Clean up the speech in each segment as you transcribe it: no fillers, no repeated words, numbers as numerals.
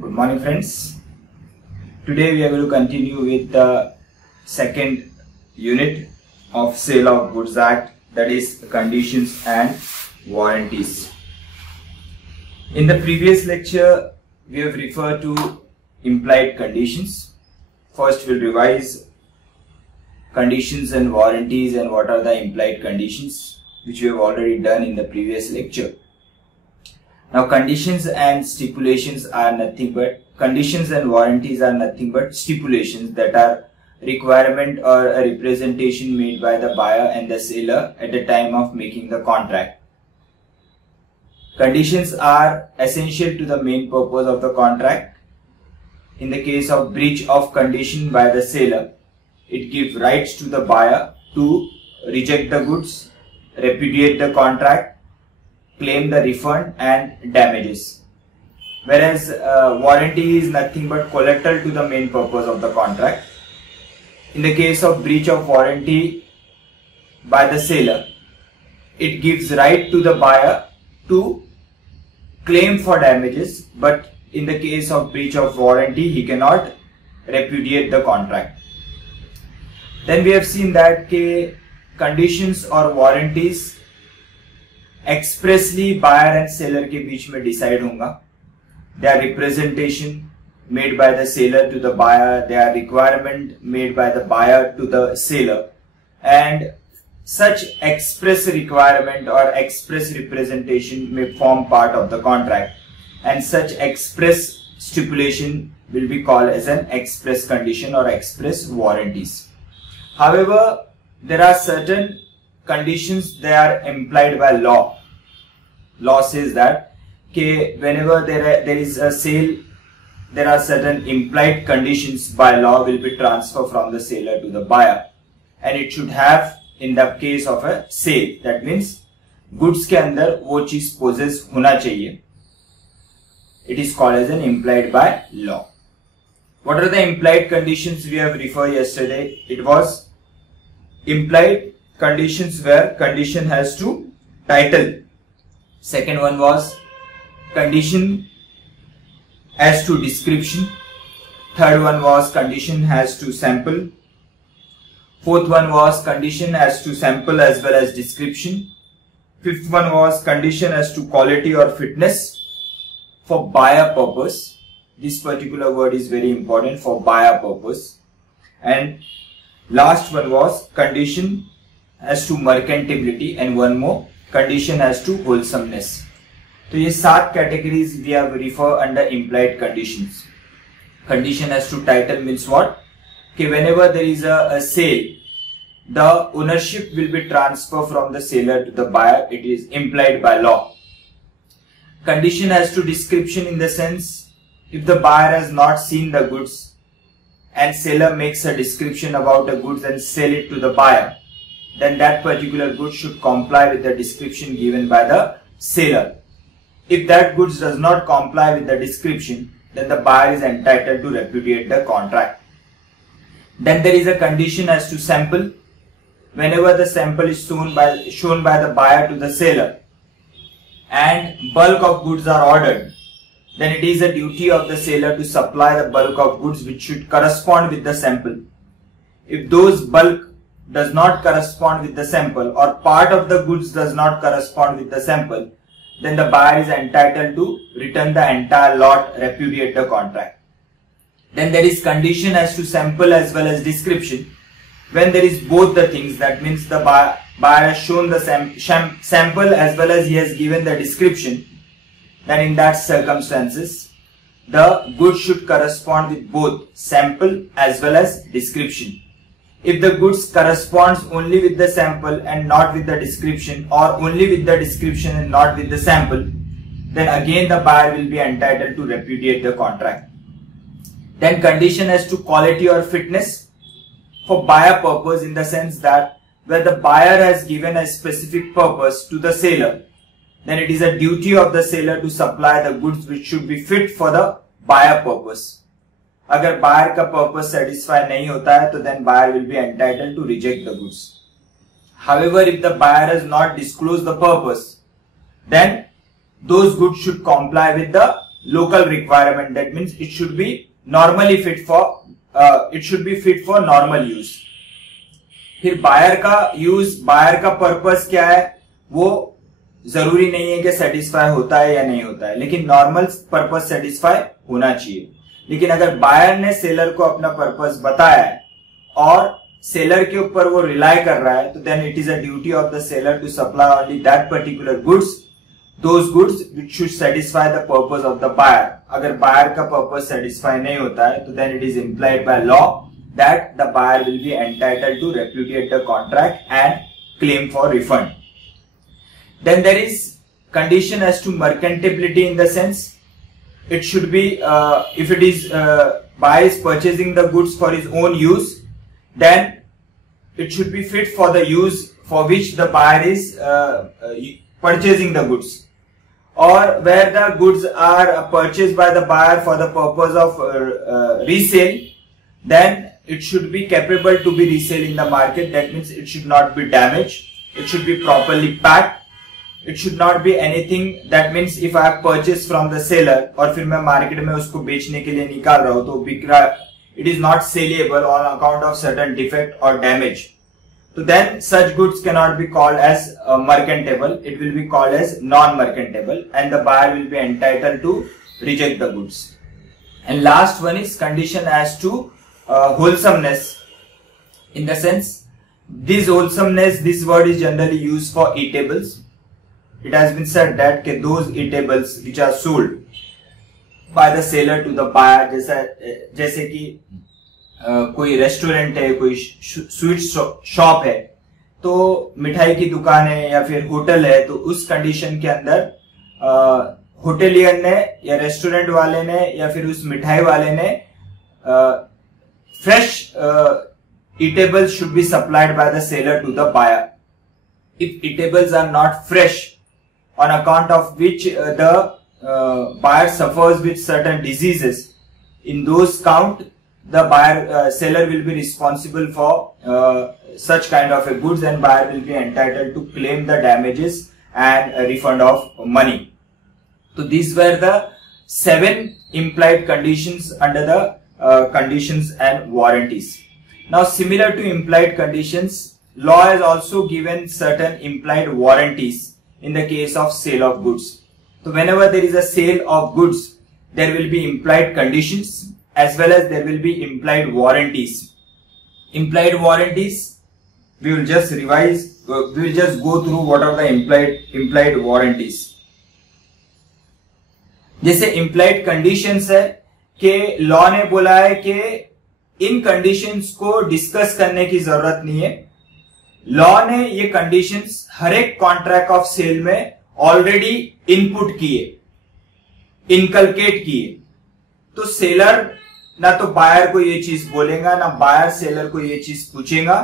Good morning, friends. Today we are going to continue with the second unit of Sale of Goods Act, that is conditions and warranties. In the previous lecture we have referred to implied conditions. First we'll revise conditions and warranties and what are the implied conditions, which we have already done in the previous lecture. Now conditions and stipulations are nothing but, conditions and warranties are nothing but stipulations that are requirement or a representation made by the buyer and the seller at the time of making the contract. Conditions are essential to the main purpose of the contract. In the case of breach of condition by the seller, it gives rights to the buyer to reject the goods, repudiate the contract, claim the refund and damages. Whereas warranty is nothing but collateral to the main purpose of the contract. In the case of breach of warranty by the seller, it gives right to the buyer to claim for damages, but in the case of breach of warranty, he cannot repudiate the contract. Then we have seen that conditions or warranties expressly buyer and seller के बीच में decide होगा. They are representation made by the seller to the buyer, they are requirement made by the buyer to the seller, and such express requirement or express representation may form part of the contract, and such express stipulation will be called as an express condition or express warranties. However, there are certain conditions they are implied by law. Law says that whenever there is a sale, there are certain implied conditions by law will be transferred from the seller to the buyer, and it should have, in the case of a sale, that means goods के अंदर वो चीज possess होना चाहिए. It is called as an implied by law. What are the implied conditions we have referred yesterday? It was implied conditions where condition has to title. Second one was condition as to description. Third one was condition has to sample. Fourth one was condition as to sample as well as description. Fifth one was condition as to quality or fitness for buyer purpose. This particular word is very important, for buyer purpose. And last one was condition as to mercantility, and one more, condition as to wholesomeness. तो ये 7 categories we have refer under implied conditions. Condition as to title means what? Whenever there is a sale, the ownership will be transferred from the seller to the buyer. It is implied by law. Condition as to description in the sense, if the buyer has not seen the goods and seller makes a description about the goods and sell it to the buyer, then that particular good should comply with the description given by the seller. If that goods does not comply with the description, then the buyer is entitled to repudiate the contract. Then there is a condition as to sample. Whenever the sample is shown by the buyer to the seller and bulk of goods are ordered, then it is a duty of the seller to supply the bulk of goods which should correspond with the sample. If those bulk does not correspond with the sample, or part of the goods does not correspond with the sample, then the buyer is entitled to return the entire lot, repudiate the contract. Then there is condition as to sample as well as description. When there is both the things, that means the buyer has shown the sample as well as he has given the description, then in that circumstances, the goods should correspond with both sample as well as description. If the goods corresponds only with the sample and not with the description, or only with the description and not with the sample, then again the buyer will be entitled to repudiate the contract. Then condition as to quality or fitness for buyer purpose, in the sense that where the buyer has given a specific purpose to the seller, then it is a duty of the seller to supply the goods which should be fit for the buyer purpose. अगर buyer का purpose satisfy नहीं होता है तो then buyer will be entitled to reject the goods. However, if the buyer has not disclosed the purpose, then those goods should comply with the local requirement. That means it should be normally fit for normal use. फिर buyer का purpose क्या है, वो जरूरी नहीं है कि satisfy होता है या नहीं होता है, लेकिन नॉर्मल पर्पस सेटिस्फाई होना चाहिए. लेकिन अगर बायर ने सेलर को अपना पर्पस बताया है और सेलर के ऊपर वो रिलाई कर रहा है, तो then it is a duty of the seller to supply only that particular goods, those goods which should satisfy the purpose of the buyer. अगर बायर का पर्पस सेटिस्फाई नहीं होता है, तो then it is implied by law that the buyer will be entitled to repudiate the contract and claim for refund. Then there is condition as to merchantability, in the sense it should be if it is buyer is purchasing the goods for his own use, then it should be fit for the use for which the buyer is purchasing the goods. Or where the goods are purchased by the buyer for the purpose of resale, then it should be capable to be resale in the market. That means it should not be damaged, it should be properly packed. It should not be anything that means if I have purchased from the seller और फिर मैं market में उसको बेचने के लिए निकाल रहा हूं, तो बिक रहा, it is not saleable on account of certain defect or damage. So then such goods cannot be called as merchantable. It will be called as non-merchantable, and the buyer will be entitled to reject the goods. And last one is condition as to wholesomeness. In the sense, this wholesomeness, this word is generally used for eatables. It has been said that those eatables which are sold by the seller to the buyer, जैसे कि कोई restaurant है, कोई sweet shop है, तो मिठाई की दुकान है या फिर होटल है, तो उस कंडीशन के अंदर होटेलियर ने या रेस्टोरेंट वाले ने या फिर उस मिठाई वाले ने fresh eatables should be supplied by the seller to the buyer. If eatables are not fresh, on account of which the buyer suffers with certain diseases, in those count the buyer seller will be responsible for such kind of a goods, and buyer will be entitled to claim the damages and a refund of money. So these were the 7 implied conditions under the conditions and warranties. Now similar to implied conditions, law has also given certain implied warranties in the case of sale of goods. So whenever there is a sale of goods, there will be implied conditions as well as there will be implied warranties. Implied warranties, we will just revise, we will just go through what are the implied warranties. जैसे implied conditions है कि law ने बोला है कि इन conditions को discuss करने की जरूरत नहीं है. लॉ ने ये कंडीशंस हर एक कॉन्ट्रैक्ट ऑफ सेल में ऑलरेडी इनपुट किए, इनकलकेट किए. तो सेलर ना तो बायर को ये चीज बोलेगा, ना बायर सेलर को ये चीज पूछेगा.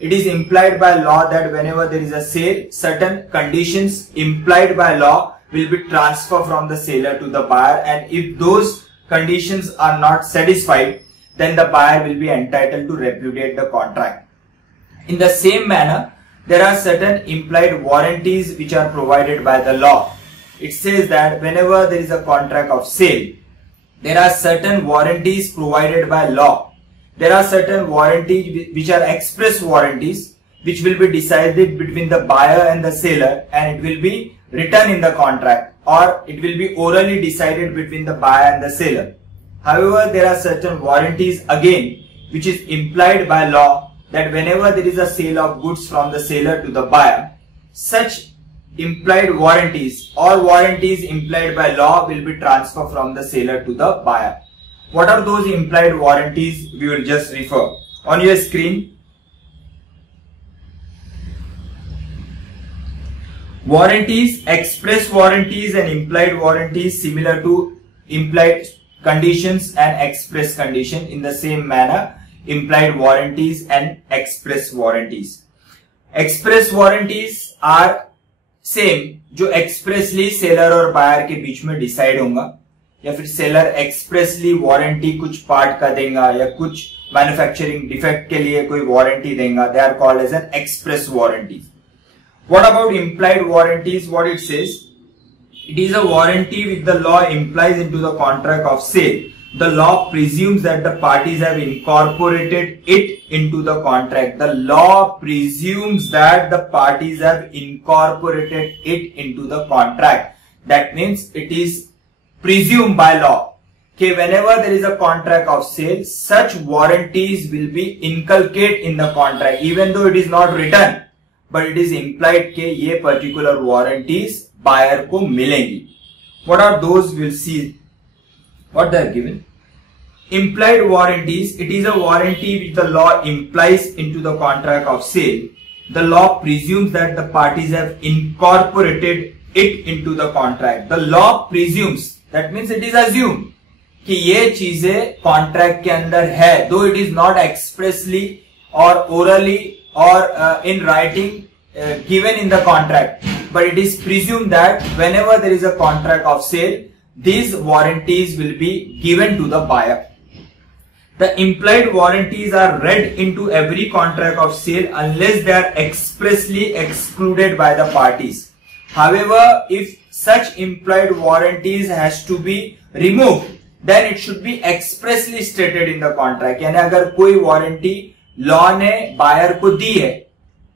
It is implied by law that whenever there is a sale, certain conditions implied by law will be transfer from the seller to the buyer, and if those conditions are not satisfied, then the buyer will be entitled to repudiate the contract. In the same manner, there are certain implied warranties which are provided by the law. It says that whenever there is a contract of sale, there are certain warranties provided by law. There are certain warranties which are express warranties which will be decided between the buyer and the seller, and it will be written in the contract, or it will be orally decided between the buyer and the seller. However, there are certain warranties again which is implied by law, that whenever there is a sale of goods from the seller to the buyer, such implied warranties or warranties implied by law will be transferred from the seller to the buyer. What are those implied warranties? We will just refer on your screen. Warranties, express warranties and implied warranties similar to implied conditions and express condition. In the same manner, implied warranties and express warranties. Express warranties are same, जो expressly seller और buyer के बीच में decide होगा, या फिर seller expressly warranty कुछ part का देगा या कुछ manufacturing defect के लिए कोई warranty देगा. They are called as an express warranties. What about implied warranties? What it says? it is a warranty which the law implies into the contract of sale. The law presumes that the parties have incorporated it into the contract. The law presumes that the parties have incorporated it into the contract. That means it is presumed by law. Okay, whenever there is a contract of sale, such warranties will be inculcated in the contract, even though it is not written, but it is implied कि ये particular warranties buyer को मिलेंगी. What are those? We'll see what they are given. Implied warranties. It is a warranty which the law implies into the contract of sale. The law presumes that the parties have incorporated it into the contract. The law presumes, that means it is assumed कि ये चीजें contract के अंदर है, though it is not expressly or orally or in writing given in the contract, but it is presumed that whenever there is a contract of sale, these warranties will be given to the buyer. The implied warranties are read into every contract of sale unless they are expressly excluded by the parties. However, if such implied warranties has to be removed, then it should be expressly stated in the contract. यानी अगर कोई warranty law ने buyer को दी है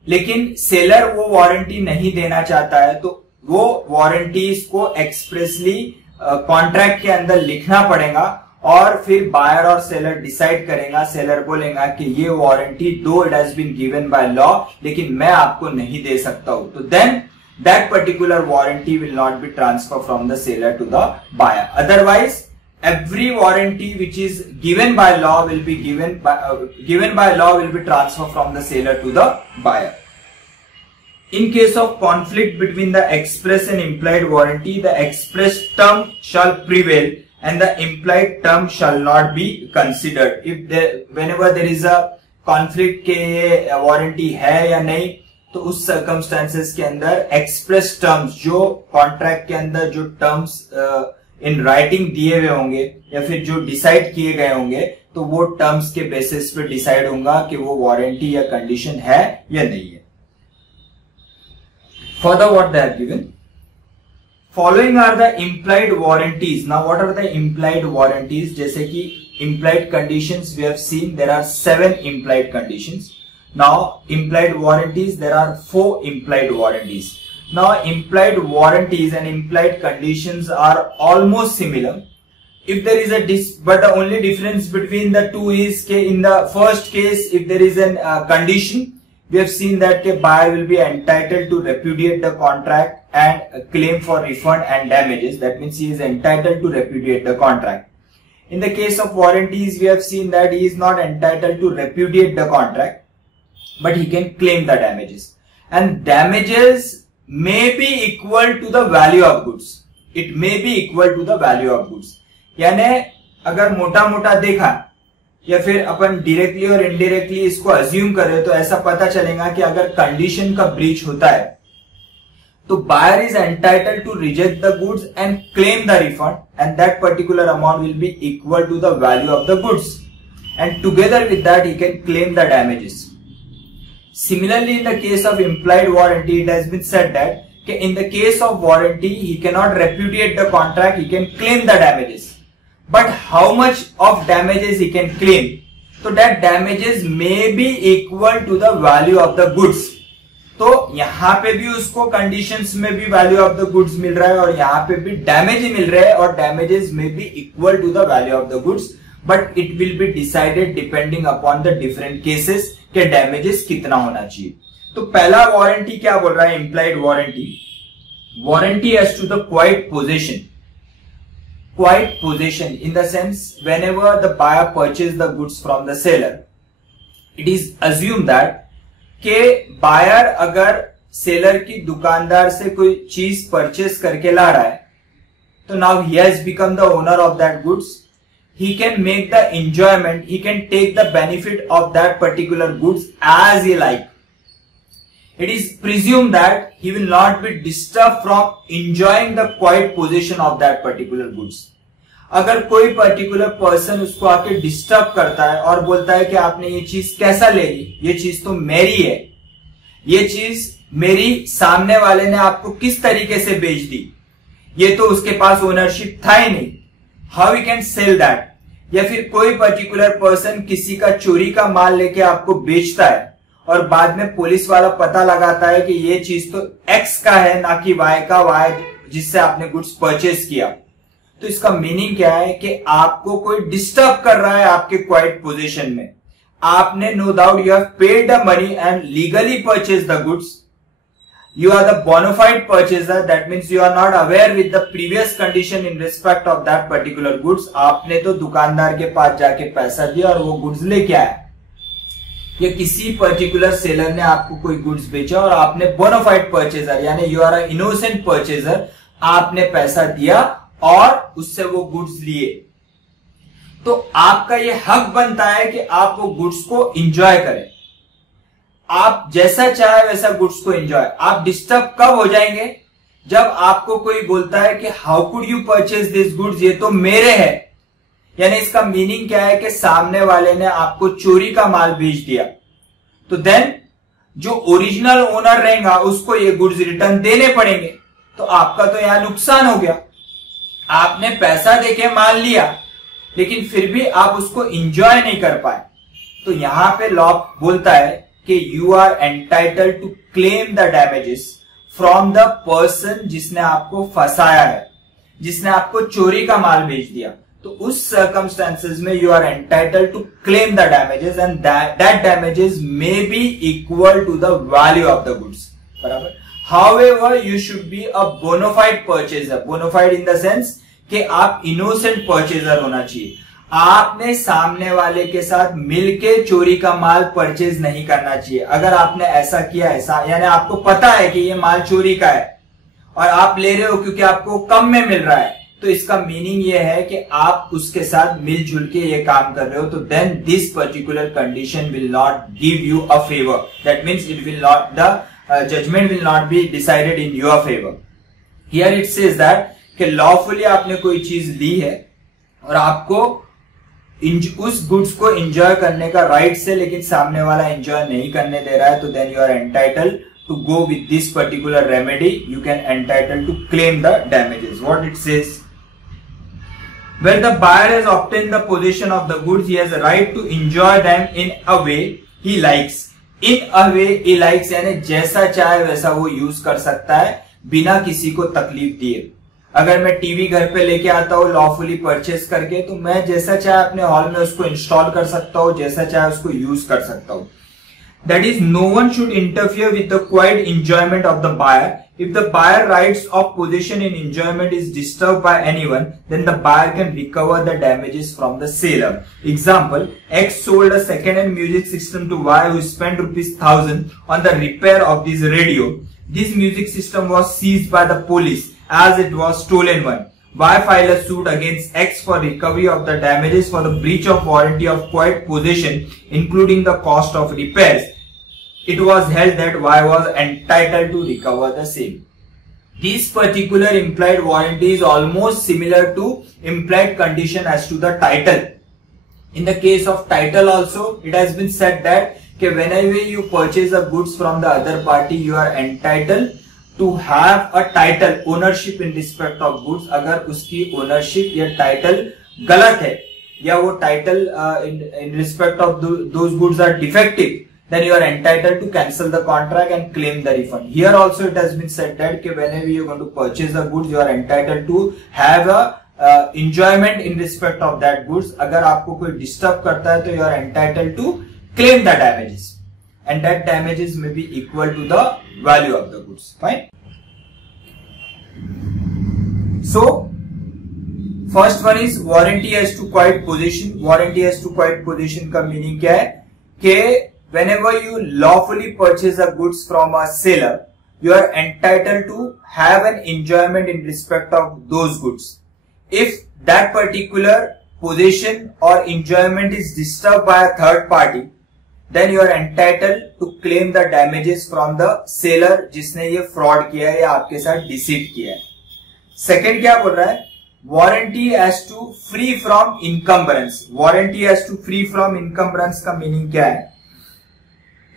लेकिन seller वो warranty नहीं देना चाहता है, तो वो वारंटीज को एक्सप्रेसली कॉन्ट्रैक्ट के अंदर लिखना पड़ेगा और फिर बायर और सेलर डिसाइड करेगा. सेलर बोलेगा कि ये warranty though it has been given by law लेकिन मैं आपको नहीं दे सकता हूं, तो then that particular warranty will not be transfer from the seller to the buyer. Otherwise every warranty which is given by law will be transferred from the seller to the buyer. In case of conflict between the express and implied warranty, the express term shall prevail and the implied term shall not be considered. Whenever there is a conflict के warranty है या नहीं, तो उस circumstances के अंदर express terms जो contract के अंदर जो terms इन राइटिंग दिए हुए होंगे या फिर जो डिसाइड किए गए होंगे, तो वो टर्म्स के बेसिस पे डिसाइड होगा कि वो वारंटी या कंडीशन है या नहीं है. Further what they are given, following are the implied warranties. Now what are the implied warranties? जैसे कि implied conditions we have seen, there are 7 implied conditions. Now implied warranties, there are 4 implied warranties. Now implied warranties and implied conditions are almost similar. If there is but the only difference between the two is that in the first case, if there is a condition, we have seen that the buyer will be entitled to repudiate the contract and claim for refund and damages. That means he is entitled to repudiate the contract. In the case of warranties, we have seen that he is not entitled to repudiate the contract, but he can claim the damages. And damages may be equal to the value of goods. It may be equal to the value of goods. यानी अगर मोटा मोटा देखा या फिर अपन directly और indirectly इसको assume करें तो ऐसा पता चलेगा कि अगर कंडीशन का ब्रीच होता है तो buyer is entitled to reject the goods and claim the refund and that particular amount will be equal to the value of the goods and together with that he can claim the damages. Similarly, in the case of implied warranty, it has been said that in the case of warranty, he cannot repudiate the contract, he can claim the damages. But how much of damages he can claim? So that damages may be equal to the value of the goods. तो यहाँ पे भी उसको conditions में भी value of the goods मिल रहा है और यहाँ पे भी damage मिल रहा है और damages may be equal to the value of the goods, but it will be decided depending upon the different cases के डैमेजेस कितना होना चाहिए. तो पहला वारंटी क्या बोल रहा है? Implied warranty, warranty as to the quiet possession. Quiet possession in the sense whenever the buyer purchase the goods from the seller, it is assume that के बायर अगर सेलर की दुकानदार से कोई चीज परचेज करके ला रहा है तो now he has become the owner of that goods. He can make the enjoyment, he can take the benefit of that particular goods as he like. It is presumed that he will not be disturbed from enjoying the quiet possession of that particular goods. अगर कोई particular person उसको आके disturb करता है और बोलता है कि आपने ये चीज कैसा ले ली, ये चीज तो मेरी है, ये चीज मेरी सामने वाले ने आपको किस तरीके से बेच दी, ये तो उसके पास ओनरशिप था ही नहीं, how you can sell that. या फिर कोई पर्टिकुलर पर्सन किसी का चोरी का माल लेके आपको बेचता है और बाद में पुलिस वाला पता लगाता है कि ये चीज तो एक्स का है ना कि वाई का, वाई जिससे आपने गुड्स परचेज किया। तो इसका मीनिंग क्या है कि आपको कोई डिस्टर्ब कर रहा है आपके क्वाइट पोजीशन में। आपने no doubt you have paid the money and legally purchase the goods, you are the bona fide purchaser, that means you are not aware with the previous condition in respect of that particular goods। आपने तो दुकानदार के पास जाके पैसा दिया और वो goods लेके आया, या किसी पर्टिकुलर सेलर ने आपको कोई गुड्स बेचा और आपने bona fide purchaser यानी you are a innocent purchaser, आपने पैसा दिया और उससे वो गुड्स लिए। तो आपका ये हक बनता है कि आप वो गुड्स को एंजॉय करें, आप जैसा चाहे वैसा गुड्स को एंजॉय। आप डिस्टर्ब कब हो जाएंगे, जब आपको कोई बोलता है कि how could you purchase this goods, ये तो मेरे है। यानी इसका मीनिंग क्या है कि सामने वाले ने आपको चोरी का माल बेच दिया, तो देन जो ओरिजिनल ओनर रहेगा उसको ये गुड्स रिटर्न देने पड़ेंगे। तो आपका तो यहां नुकसान हो गया। आपने पैसा देके माल लिया लेकिन फिर भी आप उसको एंजॉय नहीं कर पाए। तो यहां पे लॉ बोलता है कि you are entitle to claim the damages from the person जिसने आपको फंसाया है, जिसने आपको चोरी का माल बेच दिया। तो उस सर्कमस्टेंसेस में you are entitle to claim the damages and that damages may be equal to the value of the goods, बराबर। However you should be a bona fide purchaser, bona fide in the sense कि आप innocent purchaser होना चाहिए। आपने सामने वाले के साथ मिलके चोरी का माल परचेज नहीं करना चाहिए। अगर आपने ऐसा किया, ऐसा यानी आपको पता है कि ये माल चोरी का है और आप ले रहे हो क्योंकि आपको कम में मिल रहा है, तो इसका मीनिंग ये है कि आप उसके साथ मिलजुल के ये काम कर रहे हो। तो then this particular condition will not give you a favour, that means it will not, the judgement will not be decided in your favour. Here it says that कि लॉफुली आपने कोई चीज ली है और आपको उस गुड्स को एंजॉय करने का राइट्स है, लेकिन सामने वाला एंजॉय नहीं करने दे रहा है, तो then you are entitled to go with this particular remedy, you can entitle to claim the damages. What it says, when the buyer has obtained the possession of the goods, he has a right to enjoy them in a way he likes। in a way he likes यानी जैसा चाहे वैसा वो use कर सकता है बिना किसी को तकलीफ दिए। अगर मैं टीवी घर पे लेके आता हूँ लॉफुली परचेस करके, तो मैं जैसा चाहे अपने हॉल में उसको इंस्टॉल कर सकता हूँ, जैसा चाहे उसको यूज कर सकता हूँ। That is, no one should interfere with the quiet enjoyment of the buyer. If the buyer rights of possession and enjoyment is disturbed by anyone, then the buyer can recover the damages from the seller. Example, X sold a second-hand music system to Y, who spent ₹1,000 on the repair of this radio. This music system was seized by the police as it was stolen one. Y filed a suit against X for recovery of the damages for the breach of warranty of quiet possession, including the cost of repairs. It was held that Y was entitled to recover the same. This particular implied warranty is almost similar to implied condition as to the title. In the case of title also, it has been said that whenever you purchase the goods from the other party, you are entitled to have a title, ownership in respect of goods। अगर उसकी ownership या title गलत है या वो title in respect of those goods are defective, then you are entitled to cancel the contract and claim the refund। Here also it has been said that whenever you are going to purchase the goods, you are entitled to have a enjoyment in respect of that goods। अगर आपको कोई disturb करता है तो you are entitled to claim the damages, and that damages may be equal to the value of the goods। Fine। So first one is warranty as to quiet possession। warranty as to quiet possession का meaning क्या है कि whenever you lawfully purchase the goods from a seller, you are entitled to have an enjoyment in respect of those goods। If that particular possession or enjoyment is disturbed by a third party, then you are entitled to claim the damages from the seller जिसने ये fraud किया है या आपके साथ deceit किया है। Second क्या बोल रहा है, warranty as to free from encumbrance। warranty as to free from encumbrance का meaning क्या है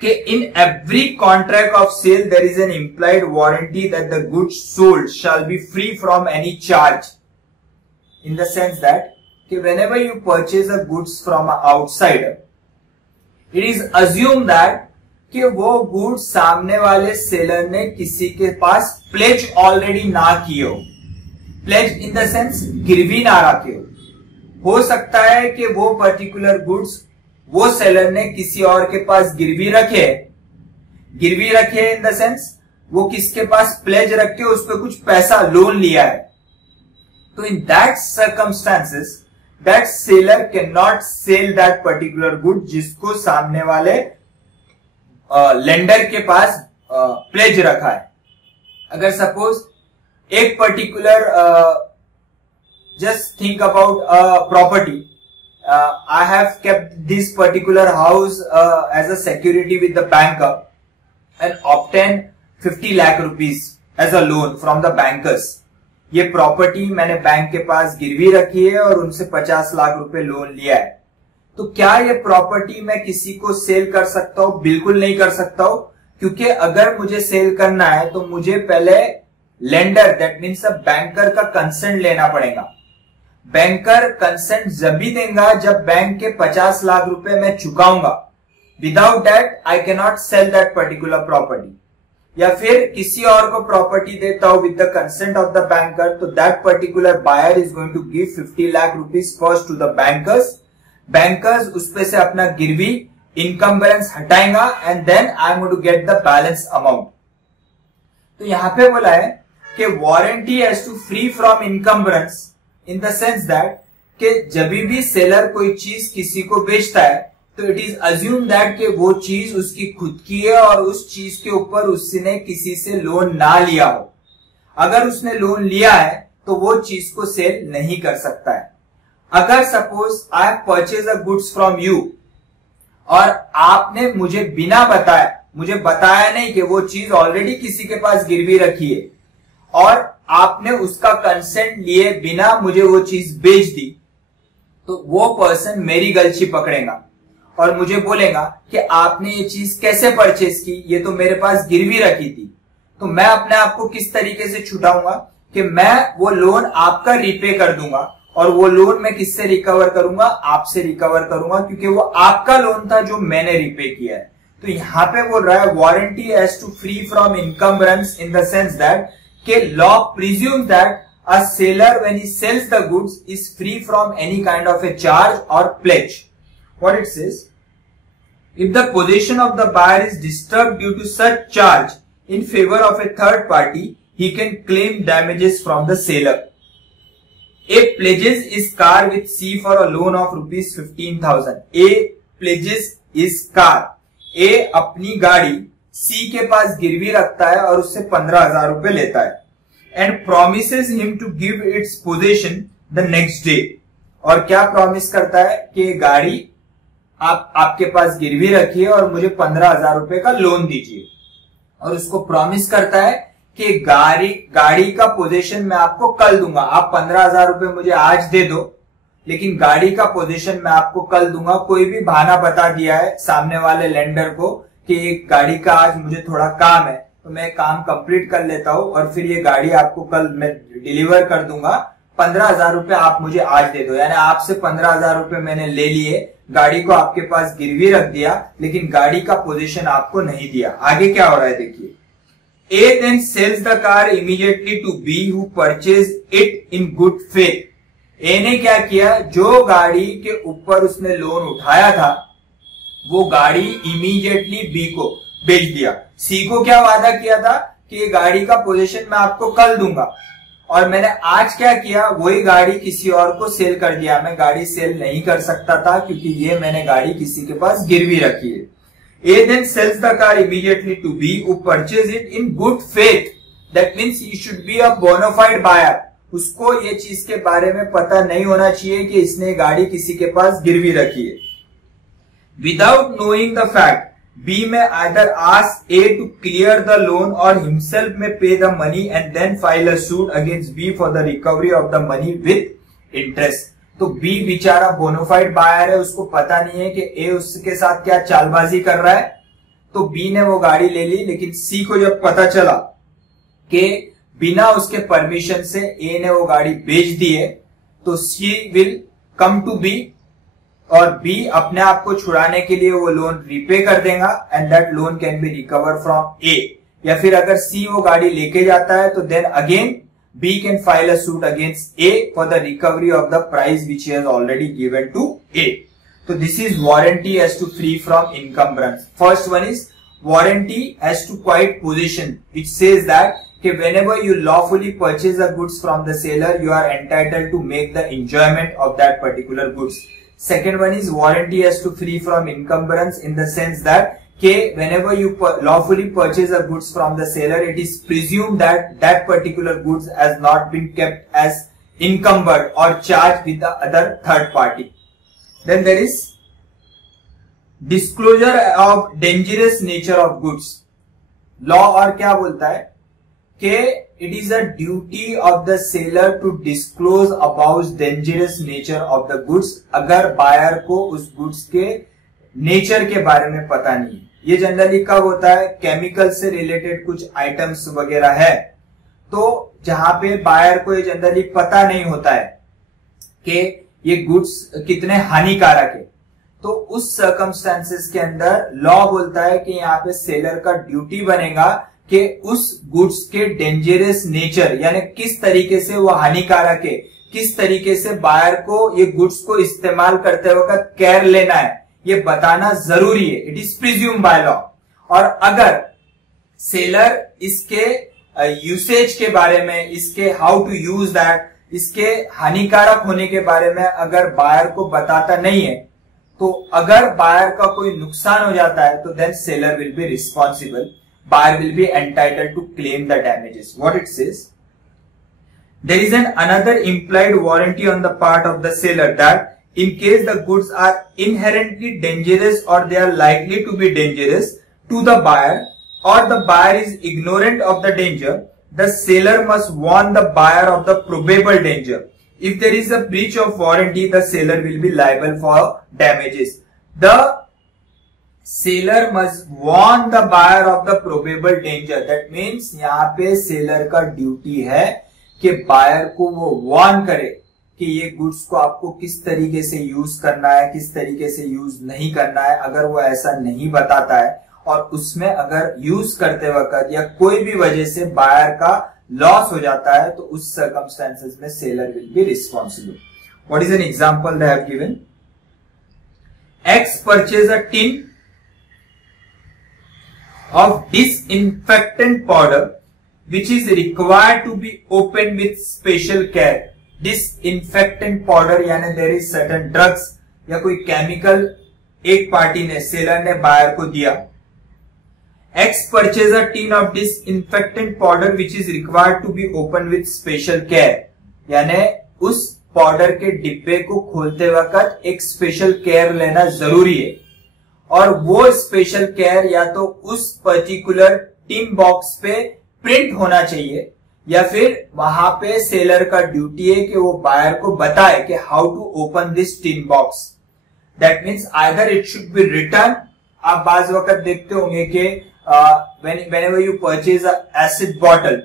कि in every contract of sale there is an implied warranty that the goods sold shall be free from any charge. In the sense that कि whenever you purchase a goods from an outsider, it is assumed that कि वो goods सामने वाले seller ने किसी के पास pledge already ना की हो. Pledge in the sense गिरवी ना रखे हो सकता है कि वो पर्टिकुलर गुड्स वो सेलर ने किसी और के पास गिरवी रखे इन द सेंस वो किसके पास प्लेज रख के उस पर कुछ पैसा लोन लिया है. तो in that circumstances that seller can not sell that particular good जिसको सामने वाले लेंडर के पास प्लेज रखा है. अगर सपोज एक particular just think about property. I have kept this particular house as a security with the banker and obtained 50 lakh rupees as a loan from the bankers. ये property मैंने bank के पास गिरवी रखी है और उनसे 50 लाख रुपए लोन लिया है. तो क्या ये प्रॉपर्टी मैं किसी को सेल कर सकता हूं? बिल्कुल नहीं कर सकता हूं, क्योंकि अगर मुझे सेल करना है तो मुझे पहले लेंडर दैट मीन्स बैंकर का कंसेंट लेना पड़ेगा. बैंकर कंसेंट जब भी देगा जब बैंक के 50 लाख रुपए मैं चुकाऊंगा. Without that I can not sell that particular property. या फिर किसी और को प्रॉपर्टी देता हूं with the consent of the banker, तो that particular buyer is going to give 50 lakh rupees first to the bankers. Bankers उस पे से अपना गिरवी इनकम्बरेंस हटाएगा and then I am going to get the balance amount. तो यहां पे बोला है कि warranty has to free from encumbrance in the sense that कि जब भी सेलर कोई चीज किसी को बेचता है तो इट इज अज्यूम दैट कि वो चीज उसकी खुद की है और उस चीज के ऊपर उसने किसी से लोन ना लिया हो. अगर उसने लोन लिया है तो वो चीज को सेल नहीं कर सकता है. अगर suppose I purchase a goods from you और आपने मुझे बिना बताया, मुझे बताया नहीं कि वो चीज ऑलरेडी किसी के पास गिरवी रखी है और आपने उसका कंसेंट लिए बिना मुझे वो चीज बेच दी, तो वो पर्सन मेरी गलती पकड़ेगा और मुझे बोलेगा कि आपने ये चीज कैसे परचेज की, ये तो मेरे पास गिरवी रखी थी. तो मैं अपने आप को किस तरीके से छुटाऊंगा कि मैं वो लोन आपका रिपे कर दूंगा और वो लोन मैं किससे रिकवर करूंगा? आपसे रिकवर करूंगा, क्योंकि वो आपका लोन था जो मैंने रिपे किया है. तो यहां पे बोल रहा है warranty has to free from encumbrance in the sense that के law presumes that a seller when he sells the goods is free from any kind of a charge or pledge. What it says? If the possession of the buyer is disturbed due to such charge in favor of a third party, he can claim damages from the seller. A pledges his car with C for a loan of rupees 15,000. A pledges his car. A अपनी गाड़ी सी के पास गिरवी रखता है और उससे 15,000 रुपए लेता है and promises him to give its possession the next day. और क्या प्रॉमिस करता है कि गाड़ी आपके पास गिरवी रखी है और मुझे 15,000 रुपए का लोन दीजिए. और उसको प्रॉमिस करता है कि गाड़ी का पोजेशन मैं आपको कल दूंगा. आप 15,000 रुपए मुझे आज दे दो, लेकिन गाड़ी का पोजेशन मैं आपको कल दूंगा. कोई भी बहाना बता दिया है सामने वाले लेंडर को कि एक गाड़ी का आज मुझे थोड़ा काम है तो मैं काम कंप्लीट कर लेता हूं और फिर ये गाड़ी आपको कल मैं डिलीवर कर दूंगा. 15,000 रुपए आप मुझे आज दे दो. यानी आपसे 15,000 रुपए मैंने ले लिए, गाड़ी को आपके पास गिरवी रख दिया, लेकिन गाड़ी का पोजीशन आपको नहीं दिया. आगे क्या हो रहा है देखिए. A then sells the car immediately to B who purchased it in good faith. A ने क्या किया, जो गाड़ी के ऊपर उसने लोन उठाया था वो गाड़ी इमीडिएटली बी को बेच दिया. सी को क्या वादा किया था कि ये गाड़ी का पोजीशन मैं आपको कल दूंगा, और मैंने आज क्या किया, वही गाड़ी किसी और को सेल कर दिया. मैं गाड़ी सेल नहीं कर सकता था क्योंकि ये मैंने गाड़ी किसी के पास गिरवी रखी है. A then sells the car immediately to B who purchased it in good faith. That means he should be a bona fide buyer. उसको ये चीज के बारे में पता नहीं होना चाहिए कि इसने गाड़ी किसी के पास गिरवी रखी है. Without knowing the fact, B may either ask A to clear the loan or himself may pay the money and then file a suit against B for the recovery of the money with interest. तो B बेचारा bonafide buyer है, उसको पता नहीं है कि A उसके साथ क्या चालबाजी कर रहा है. तो बी ने वो गाड़ी ले ली, लेकिन सी को जब पता चला कि बिना उसके परमिशन से ए ने वो गाड़ी बेच दी है, तो सी विल कम टू बी और बी अपने आप को छुड़ाने के लिए वो लोन रीपे कर देगा and that loan can be recover from A. या फिर अगर सी वो गाड़ी लेके जाता है तो then again B can file a suit against A for the recovery of the price which he has already given to A. So this is warranty as to free from encumbrance. First one is warranty as to quiet possession, which says that whenever you lawfully purchase the goods from the seller, you are entitled to make the enjoyment of that particular goods. Second one is warranty as to free from encumbrance, in the sense that whenever you lawfully purchase the goods from the seller, it is presumed that that particular goods has not been kept as encumbered or charged with the other third party. Then there is disclosure of dangerous nature of goods. Law और क्या बोलता है कि it is a duty of the seller to disclose about dangerous nature of the goods, अगर buyer को उस goods के nature के बारे में पता नहीं है। ये जनरली कब होता है, केमिकल से रिलेटेड कुछ आइटम्स वगैरह है, तो जहां पे बायर को ये जनरली पता नहीं होता है कि ये गुड्स कितने हानिकारक है, तो उस सर्कमस्टेंसेस के अंदर लॉ बोलता है कि यहाँ पे सेलर का ड्यूटी बनेगा कि उस गुड्स के डेंजरस नेचर, यानी किस तरीके से वो हानिकारक है, किस तरीके से बायर को ये गुड्स को इस्तेमाल करते वक्त केयर लेना है, ये बताना जरूरी है। It is presume by law. और अगर सेलर इसके यूसेज के बारे में, इसके हाउ टू यूज दैट, इसके हानिकारक होने के बारे में अगर बायर को बताता नहीं है, तो अगर बायर का कोई नुकसान हो जाता है तो then seller will be responsible, buyer will be entitled to claim the damages. What it says, there is another implied warranty on the part of the seller that in case the goods are inherently dangerous or they are likely to be dangerous to the buyer, or the buyer is ignorant of the danger, the seller must warn the buyer of the probable danger. If there is a breach of warranty, the seller will be liable for damages. The seller must warn the buyer of the probable danger. That means यहाँ पे seller का duty है कि buyer को वो warn करे कि ये गुड्स को आपको किस तरीके से यूज करना है, किस तरीके से यूज नहीं करना है। अगर वो ऐसा नहीं बताता है और उसमें अगर यूज करते वक्त या कोई भी वजह से बायर का लॉस हो जाता है, तो उस सर्कमस्टेंसेस में seller will be responsible. What is an example they have given, x purchase a tin of disinfectant powder which is required to be opened with special care. Disinfectant powder यानी there is certain drugs या कोई chemical एक party ने, seller ने buyer को दिया। X purchase a tin of disinfectant powder which is required to be opened with special care, यानी उस पाउडर के डिब्बे को खोलते वक्त एक स्पेशल केयर लेना जरूरी है। और वो स्पेशल केयर या तो उस पर्टिकुलर टिन बॉक्स पे प्रिंट होना चाहिए, या फिर वहां पे सेलर का ड्यूटी है कि वो बायर को बताए कि how to open this tin box. That means either it should be return, आप बाज वक्त देखते होंगे कि whenever you purchase a acid bottle,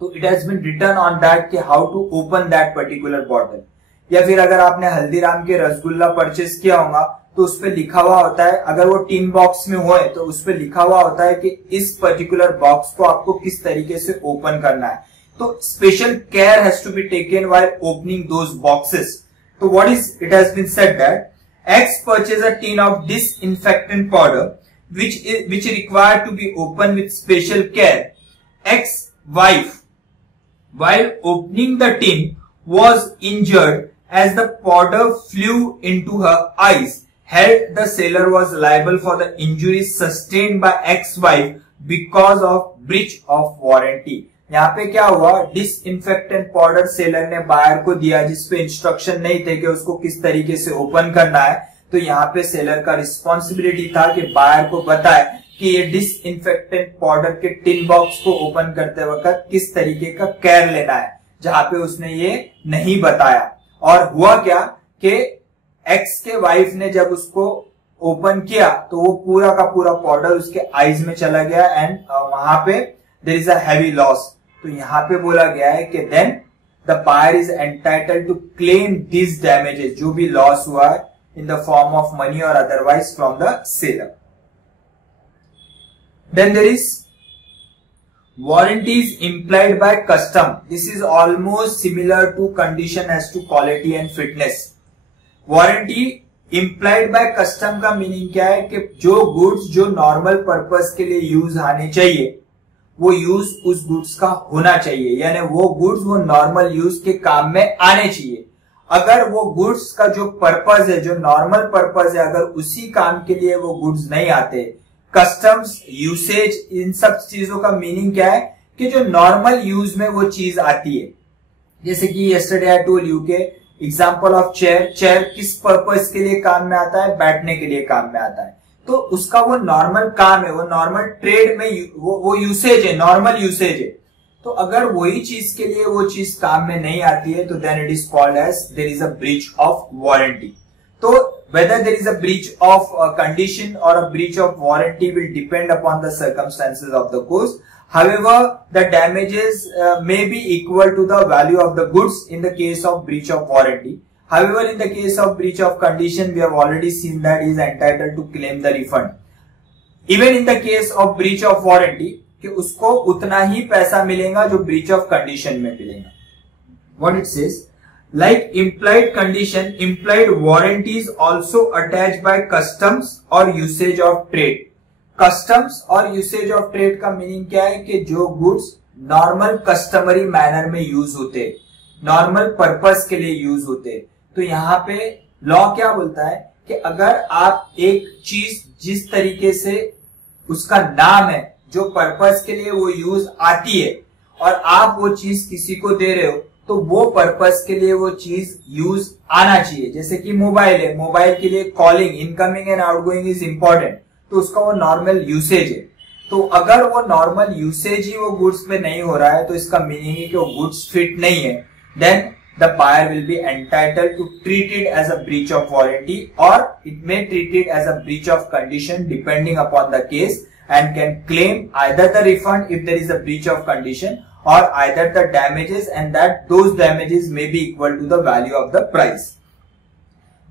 तो it has been written on that कि how to open that particular bottle. या फिर अगर आपने हल्दीराम के रसगुल्ला परचेज किया होगा तो उस पर लिखा हुआ होता है, अगर वो टिन बॉक्स में हो तो उस पर लिखा हुआ होता है कि इस पर्टिकुलर बॉक्स को आपको किस तरीके से ओपन करना है। तो special care has to be taken while opening those boxes. तो what is it has been said that X purchase a tin of disinfectant powder which required to be opened with special care. Ex wife, while opening the tin, was injured as the powder flew into her eyes. Held the seller was liable for the injuries sustained by ex-wife because of breach of warranty. यहाँ पे क्या हुआ, disinfectant powder seller ने buyer को दिया जिसपे instruction नहीं थे कि उसको किस तरीके से ओपन करना है, तो यहाँ पे सेलर का रिस्पॉन्सिबिलिटी था कि बायर को बताए कि ये डिसइंफेक्टेंट पाउडर के टिन बॉक्स को ओपन करते वक्त किस तरीके का केयर लेना है, जहां पे उसने ये नहीं बताया। और हुआ क्या कि एक्स के वाइफ ने जब उसको ओपन किया तो वो पूरा का पूरा पाउडर उसके आईज में चला गया एंड वहां पे there is a heavy loss. तो यहाँ पे बोला गया है कि then the buyer is entitled to claim this damages, जो भी लॉस हुआ है in the form of money और otherwise from the seller. Then there is warranties implied by custom. This is almost similar to condition as to quality and fitness. Warranty implied by custom का meaning क्या है कि जो goods जो normal purpose के लिए use आने चाहिए वो यूज उस गुड्स का होना चाहिए, यानी वो गुड्स वो नॉर्मल यूज के काम में आने चाहिए। अगर वो गुड्स का जो पर्पस है, जो नॉर्मल पर्पस है, अगर उसी काम के लिए वो गुड्स नहीं आते, कस्टम्स, यूसेज, इन सब चीजों का मीनिंग क्या है कि जो नॉर्मल यूज में वो चीज आती है। जैसे कि यस्टरडे आई टोल्ड यू के एग्जांपल ऑफ चेयर, चेयर किस पर्पस के लिए काम में आता है, बैठने के लिए काम में आता है, तो उसका वो नॉर्मल काम है, वो नॉर्मल ट्रेड में वो यूसेज है, नॉर्मल यूसेज है। तो अगर वही चीज के लिए वो चीज काम में नहीं आती है तो then it is called as there is a breach of warranty. तो whether there is a breach of condition or a breach of warranty will depend upon the circumstances of the course. However, the damages may be equal to the value of the goods in the case of breach of warranty. However, in the case of breach of condition, we have already seen that he is entitled to claim the refund. Even in the case of breach of warranty, कि उसको उतना ही पैसा मिलेगा जो breach of condition में मिलेगा। What it says? Like implied condition, implied warranties also attached by customs or usage of trade. Customs और usage of trade का मीनिंग क्या है कि जो गुड्स नॉर्मल कस्टमरी मैनर में यूज होते, नॉर्मल पर्पस के लिए यूज होते। तो यहाँ पे लॉ क्या बोलता है कि अगर आप एक चीज जिस तरीके से उसका नाम है, जो पर्पस के लिए वो यूज आती है, और आप वो चीज किसी को दे रहे हो, तो वो पर्पस के लिए वो चीज यूज आना चाहिए। जैसे कि मोबाइल है, मोबाइल के लिए calling, incoming and outgoing is important, तो उसका वो नॉर्मल यूसेज है। तो अगर वो नॉर्मल यूसेज ही वो गुड्स में नहीं हो रहा है तो इसका मीनिंग है कि वो गुड्स फिट नहीं है, then the buyer will be entitled to treat it as a breach of warranty और it may treat it as a breach of condition depending upon the case and can claim either the refund if there is a breach of condition or either the damages, and that those damages may be equal to the value of the price.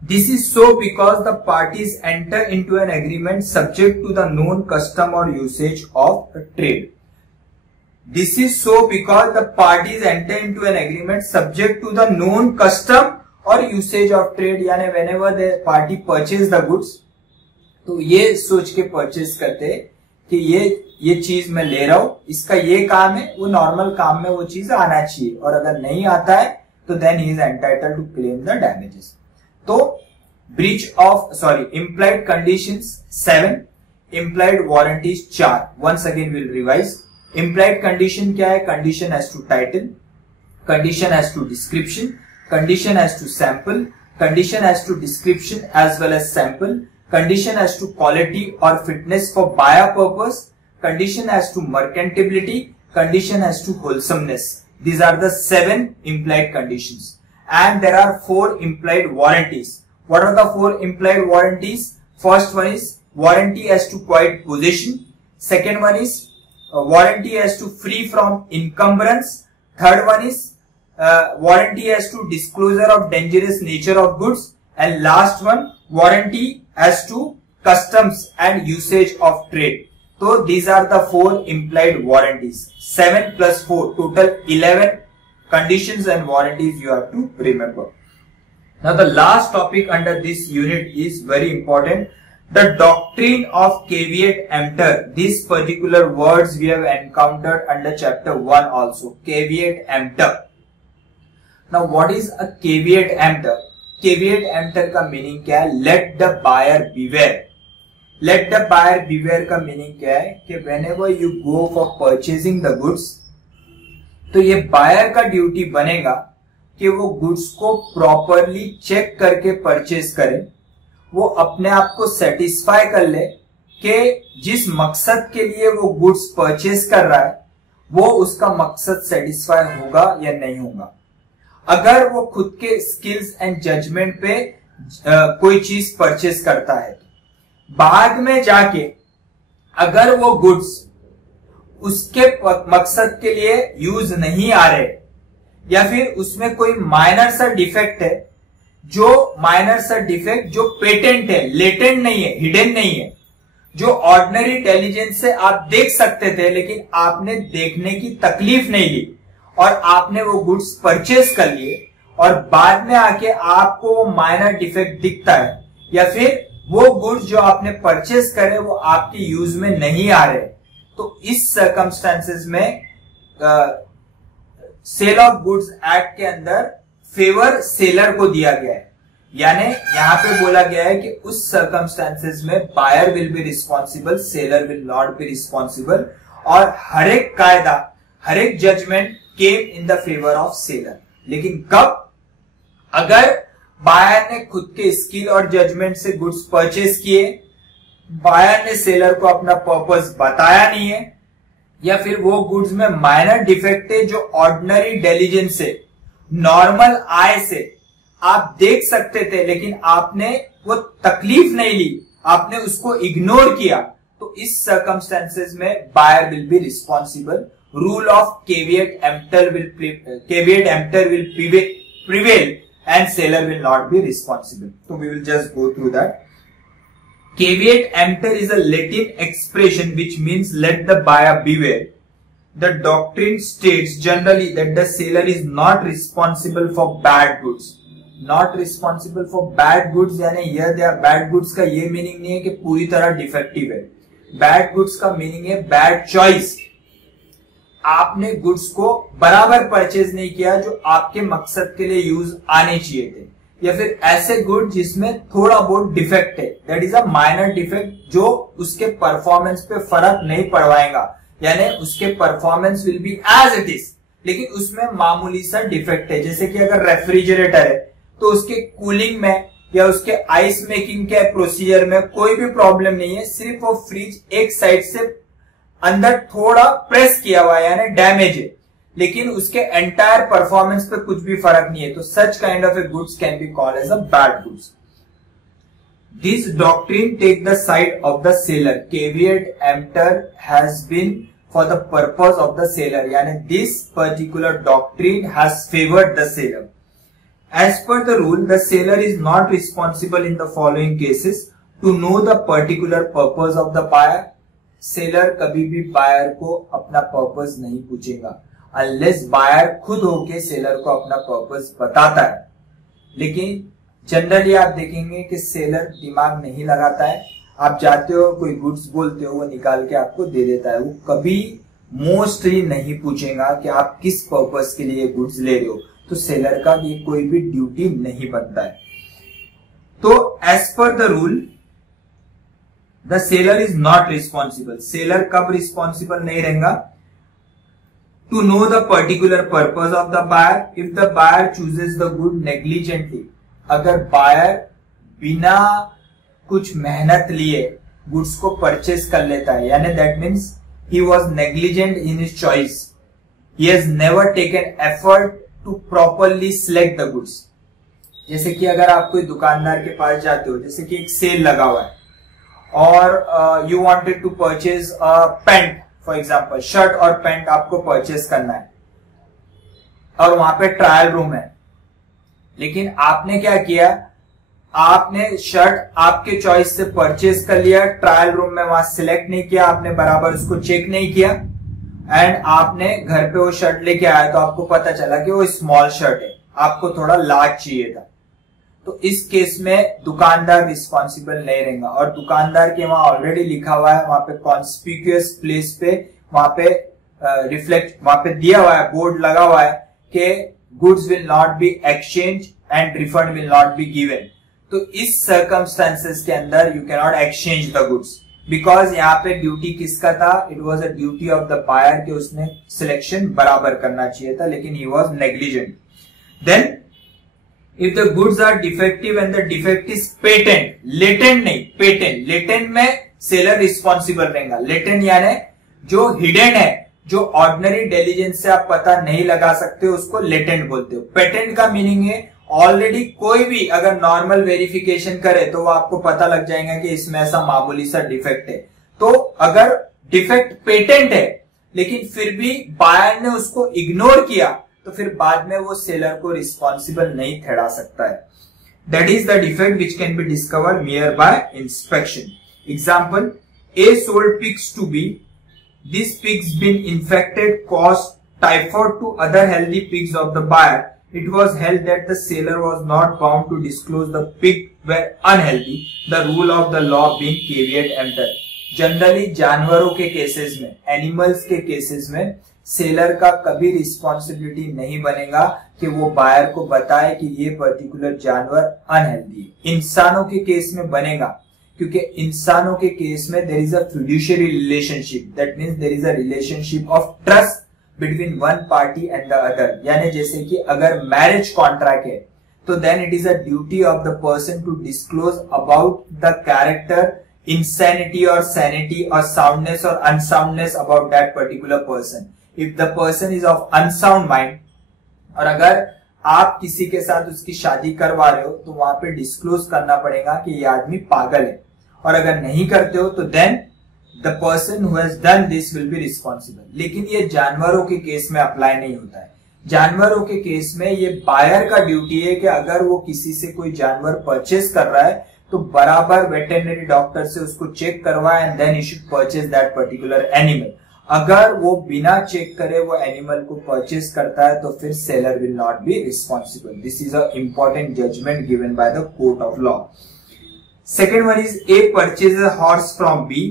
This is so because the parties enter into an agreement subject to the known custom or usage of trade. This is so because the parties enter into an agreement subject to the known custom or usage of trade, यानी whenever the party purchase the goods, तो ये सोच के purchase करते कि ये चीज मैं ले रहा हूं, इसका ये काम है, वो नॉर्मल काम में वो चीज आना चाहिए, और अगर नहीं आता है तो then he is entitled to claim the damages. तो implied conditions 7, implied warranties 4। once again we'll revise। implied condition क्या है? condition as to title, condition as to description, condition as to sample, condition as to description as well as sample, condition as to quality or fitness for buyer purpose, condition as to merchantability, condition as to wholesomeness. These are the 7 implied conditions, and there are 4 implied warranties. What are the 4 implied warranties? First one is warranty as to quiet possession. Second one is warranty as to free from encumbrance. Third one is warranty as to disclosure of dangerous nature of goods, and last one warranty as to customs and usage of trade. So these are the 4 implied warranties. 7 plus 4, total 11 conditions and warranties you have to remember. Now the last topic under this unit is very important. The doctrine of caveat emptor. These particular words we have encountered under chapter 1 also. Caveat emptor. Now what is a caveat emptor? caveat emptor का meaning क्या है? Let the buyer beware. Let the buyer beware का meaning क्या है कि whenever you go for purchasing the goods, तो ये buyer का ड्यूटी बनेगा कि वो गुड्स को प्रॉपरली चेक करके परचेज करे, वो अपने आप को सेटिस्फाई कर ले कि जिस मकसद के लिए वो गुड्स परचेज कर रहा है वो उसका मकसद सेटिस्फाई होगा या नहीं होगा। अगर वो खुद के स्किल्स एंड जजमेंट पे कोई चीज परचेज करता है, बाद में जाके अगर वो गुड्स उसके मकसद के लिए यूज नहीं आ रहे, या फिर उसमें कोई माइनर सा डिफेक्ट है, जो माइनर सा डिफेक्ट जो पेटेंट है, लेटेंट नहीं है, हिडन नहीं है, जो ऑर्डिनरी इंटेलिजेंस से आप देख सकते थे लेकिन आपने देखने की तकलीफ नहीं ली और आपने वो गुड्स परचेज कर लिए, और बाद में आके आपको वो माइनर डिफेक्ट दिखता है, या फिर वो गुड्स जो आपने परचेज करे वो आपके यूज में नहीं आ रहे, तो इस सर्कमस्टेंसेस में सेल ऑफ गुड्स एक्ट के अंदर फेवर सेलर को दिया गया है। यानी यहां पे बोला गया है कि उस सर्कमस्टेंसेस में buyer will be responsible, seller will not be responsible, और हर एक कायदा, हर एक judgment came in the favour of seller. लेकिन कब? अगर बायर ने खुद के स्किल और जजमेंट से गुड्स परचेज किए, बायर ने सेलर को अपना पर्पस बताया नहीं है, या फिर वो गुड्स में माइनर डिफेक्ट है जो ऑर्डिनरी डिलिजेंस से, नॉर्मल आई से आप देख सकते थे लेकिन आपने वो तकलीफ नहीं ली, आपने उसको इग्नोर किया, तो इस सर्कमस्टेंसेस में buyer will be responsible. Rule of caveat emptor will prevail and seller will not be responsible. So we will just go through that. Caveat emptor is a Latin expression which means let the buyer beware. The doctrine states generally that the seller is not responsible for bad goods. Not responsible for bad goods यानी here they are bad goods का ये meaning नहीं है कि पूरी तरह defective है। Bad goods का मीनिंग है bad choice. आपने गुड्स को बराबर परचेज नहीं किया जो आपके मकसद के लिए यूज आने चाहिए थे, या फिर ऐसे गुड जिसमें थोड़ा बहुत डिफेक्ट है, that is a minor defect जो उसके परफॉर्मेंस पे फर्क नहीं पड़वाएगा, यानी उसके performance will be as it is, लेकिन उसमें मामूली सा डिफेक्ट है। जैसे कि अगर रेफ्रिजरेटर है तो उसके कूलिंग में या उसके आइस मेकिंग के प्रोसीजर में कोई भी प्रॉब्लम नहीं है, सिर्फ वो फ्रिज एक साइड से अंदर थोड़ा प्रेस किया हुआ है यानी डैमेज है, लेकिन उसके एंटायर परफॉर्मेंस पे कुछ भी फर्क नहीं है, तो such kind of a goods can be called as a bad goods. This doctrine take the side of the seller. Caveat emptor has been for the purpose of the seller, यानी this particular doctrine has favoured the seller. As per the rule, the seller is not responsible in the following cases: to know the particular purpose of the buyer. Seller कभी भी buyer को अपना purpose नहीं पूछेगा unless buyer खुद होके seller को अपना पर्पस बताता है। लेकिन जनरली आप देखेंगे कि सेलर दिमाग नहीं लगाता है, आप जाते हो कोई गुड्स बोलते हो वो निकाल के आपको दे देता है, वो कभी मोस्टली नहीं पूछेगा कि आप किस पर्पस के लिए गुड्स ले रहे हो, तो सेलर का ये कोई भी ड्यूटी नहीं बनता है। तो as per the rule the seller is not responsible. Seller कब रिस्पॉन्सिबल नहीं रहेगा? To know the particular purpose of the buyer if the buyer chooses the good negligently. अगर बायर बिना कुछ मेहनत लिए गुड्स को परचेज कर लेता है, यानी that means he was negligent in his choice, he has never taken effort to properly select the goods. जैसे कि अगर आप कोई दुकानदार के पास जाते हो, जैसे कि एक सेल लगा हुआ है और you wanted to purchase pant for example, shirt और पैंट आपको परचेज करना है और वहां पे ट्रायल रूम है, लेकिन आपने क्या किया, आपने शर्ट आपके चॉइस से परचेज कर लिया, ट्रायल रूम में वहां सिलेक्ट नहीं किया, आपने बराबर उसको चेक नहीं किया एंड आपने घर पे वो शर्ट लेके आया तो आपको पता चला कि वो स्मॉल शर्ट है, आपको थोड़ा लार्ज चाहिए था। तो इस केस में दुकानदार रिस्पॉन्सिबल नहीं रहेगा, और दुकानदार के वहां ऑलरेडी लिखा हुआ है, वहां पे कॉन्स्पिक्यूअस प्लेस पे वहां पे रिफ्लेक्ट वहां पे दिया हुआ है, बोर्ड लगा हुआ है कि goods will not be exchange and refund will not be given. तो इस सर्कमस्टेंसेस के अंदर you can not exchange the goods, because यहाँ पे ड्यूटी किसका था? It was a duty of the buyer कि उसने सिलेक्शन बराबर करना चाहिए था, लेकिन he was negligent. Then if the goods are defective and the defect is patent, latent नहीं patent, latent में सेलर रिस्पॉन्सिबल रहेगा। latent यानी जो हिडन है, जो ऑर्डिनरी डिलिजेंस से आप पता नहीं लगा सकते उसको latent बोलते हो। patent का मीनिंग है ऑलरेडी कोई भी अगर नॉर्मल वेरिफिकेशन करे तो वो आपको पता लग जाएगा कि इसमें ऐसा मामूली सा डिफेक्ट है। तो अगर डिफेक्ट पेटेंट है लेकिन फिर भी बायर ने उसको इग्नोर किया तो फिर बाद में वो सेलर को रिस्पॉन्सिबल नहीं ठहरा सकता है। That is the defect which can be discovered मियर bye inspection. Example, A sold pigs to B. These pigs been infected, caused typhoid to other healthy pigs of the buyer. It was held that the seller was not bound to disclose the pig were unhealthy, the rule of the law being caveat emptor. Generally जानवरों के cases में, animals के cases में seller का कभी responsibility नहीं बनेगा कि वो बायर को बताए कि ये पर्टिकुलर जानवर अनहेल्दी है। इंसानों के केस में बनेगा, क्योंकि इंसानों के केस में there is a fiduciary relationship, that means there is a relationship of trust between one party and the other. यानी जैसे कि अगर मैरिज कॉन्ट्रैक्ट है तो then it is a duty of the person to disclose about the character, insanity or sanity or soundness or unsoundness about that particular person. If the person is of unsound mind, और अगर आप किसी के साथ उसकी शादी करवा रहे हो तो वहां पे डिस्क्लोज करना पड़ेगा कि ये आदमी पागल है, और अगर नहीं करते हो तो then the person who has done this will be responsible. लेकिन ये जानवरों के केस में अप्लाई नहीं होता है। जानवरों के केस में ये बायर का ड्यूटी है कि अगर वो किसी से कोई जानवर परचेज कर रहा है तो बराबर वेटरनरी डॉक्टर से उसको चेक करवाए and then you should purchase that particular animal. अगर वो बिना चेक करे वो एनिमल को परचेज करता है तो फिर seller will not be responsible. This is a important judgment given by the court of law. Second one is A purchase a horse from B.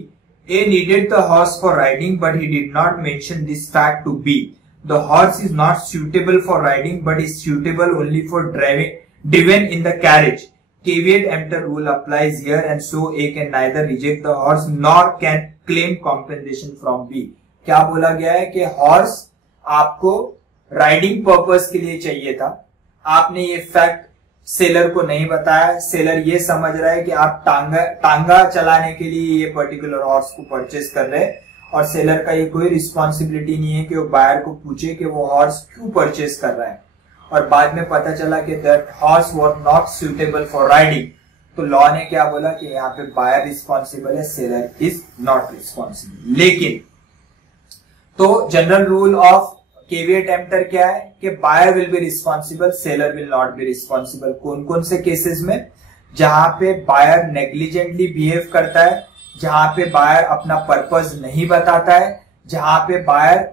A needed the horse for riding but he did not mention this fact to B. The horse is not suitable for riding but is suitable only for driven in the carriage. Caveat emptor rule applies here and so A can neither reject the horse nor can claim compensation from B. क्या बोला गया है कि horse आपको riding purpose के लिए चाहिए था, आपने ये फैक्ट सेलर को नहीं बताया। सेलर ये समझ रहा है कि आप टांगा चलाने के लिए ये पर्टिकुलर हॉर्स को परचेज कर रहे हैं, और सेलर का ये कोई रिस्पॉन्सिबिलिटी नहीं है कि वो बायर को पूछे कि वो हॉर्स क्यों परचेज कर रहा है। और बाद में पता चला कि that horse was not suitable for riding, तो लॉ ने क्या बोला कि यहाँ पे बायर रिस्पॉन्सिबल है, सेलर इज नॉट रिस्पॉन्सिबल। लेकिन तो general rule of caveat emptor क्या है कि buyer will be responsible, seller will not be responsible. कौन कौन से केसेस में? जहां पे बायर नेग्लिजेंटली बिहेव करता है, जहां पे बायर अपना पर्पस नहीं बताता है, जहां पे बायर